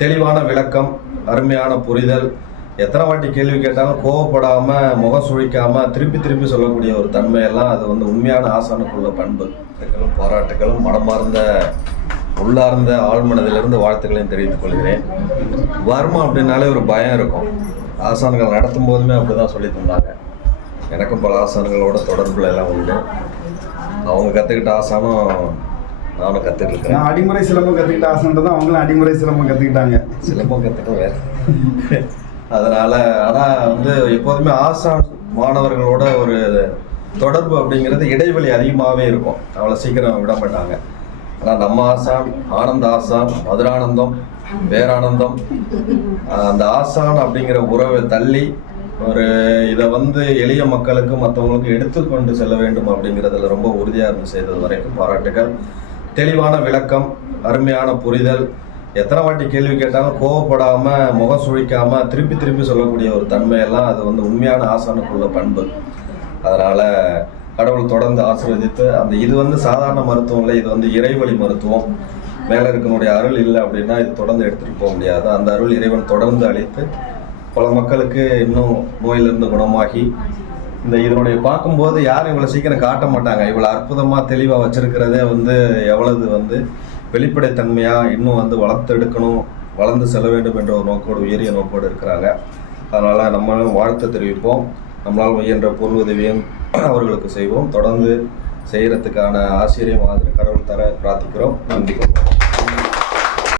தெளிவான விளக்கம், அருமையான புரிதல், எத்தனை வாட்டி கேள்வி கேட்டாலும் கோவப்படாமல் முகம் சுழிக்காமல் திருப்பி சொல்லக்கூடிய ஒரு தன்மையெல்லாம் அது வந்து உண்மையான ஆசானுக்குள்ள பண்பு. பாராட்டுகளும் மனமார்ந்த உள்ளார்ந்த ஆழ்மனதிலிருந்து வாழ்த்துக்களையும் தெரிவித்துக் கொள்கிறேன். வர்மம் அப்படின்னாலே ஒரு பயம் இருக்கும். ஆசான்கள் நடத்தும் போதுமே அப்படி தான் சொல்லி தந்தாங்க. எனக்கும் பல ஆசான்களோட தொடர்புல எல்லாம் உண்டு. அவங்க கற்றுக்கிட்ட ஆசானம் நானும் கற்றுக்கிட்டேன். நான் அடிமுறை சிலம்பம் கற்றுக்கிட்ட ஆசான்ட்டு தான் அவங்களும் அடிமுறை சிலம்பம் கற்றுக்கிட்டாங்க. சிலம்பம் கற்றுக்க வேறு. அதனால் ஆனால் வந்து எப்போதுமே ஆசான் மாணவர்களோட ஒரு தொடர்பு அப்படிங்கிறது இடைவெளி அதிகமாகவே இருக்கும். அவ்வளோ சீக்கிரம் விட மாட்டாங்க. ஆனால் நம்ம ஆசான், ஆனந்த ஆசான், மதுரானந்தம், பேரானந்தம், அந்த ஆசான் அப்படிங்கிற உறவை தள்ளி ஒரு இதை வந்து எளிய மக்களுக்கு மற்றவங்களுக்கு எடுத்துக்கொண்டு செல்ல வேண்டும் அப்படிங்கிறதுல ரொம்ப உறுதியாக இருந்து செய்தது வரைக்கும் பாராட்டுகள். தெளிவான விளக்கம், அருமையான புரிதல், எத்தனை வாட்டி கேள்வி கேட்டாலும் கோவப்படாமல் முகம் சுழிக்காமல் திருப்பி சொல்லக்கூடிய ஒரு தன்மையெல்லாம் அது வந்து உண்மையான ஆசானுக்குள்ள பண்பு. அதனால் கடவுள் தொடர்ந்து ஆசீர்வதித்து அந்த இது வந்து சாதாரண மருத்துவம் இல்லை, இது வந்து இறைவழி மருத்துவம். மேலே இருக்கனுடைய அருள் இல்லை அப்படின்னா இது தொடர்ந்து எடுத்துகிட்டு போக முடியாது. அந்த அருள் இறைவன் தொடர்ந்து அளித்து பல மக்களுக்கு இன்னும் நோயிலிருந்து குணமாகி இதனுடைய பார்க்கும்போது யாரும் இவ்வளோ சீக்கிரம் காட்ட மாட்டாங்க. இவ்வளோ அற்புதமாக தெளிவாக வச்சுருக்கிறதே வந்து எவ்வளவு வந்து வெளிப்படைத்தன்மையாக இன்னும் வந்து வளர்த்தெடுக்கணும், வளர்ந்து செல்ல வேண்டும் என்ற ஒரு நோக்கோடு, உயரிய நோக்கோடு இருக்கிறாங்க. அதனால் நம்மளும் வாழ்த்து தெரிவிப்போம். நம்மளால் முயன்ற பொருள் உதவியும் அவர்களுக்கு செய்வோம். தொடர்ந்து செய்கிறதுக்கான ஆசிரியம் மாதிரி கடவுள் தர பிரார்த்திக்கிறோம். நன்றி.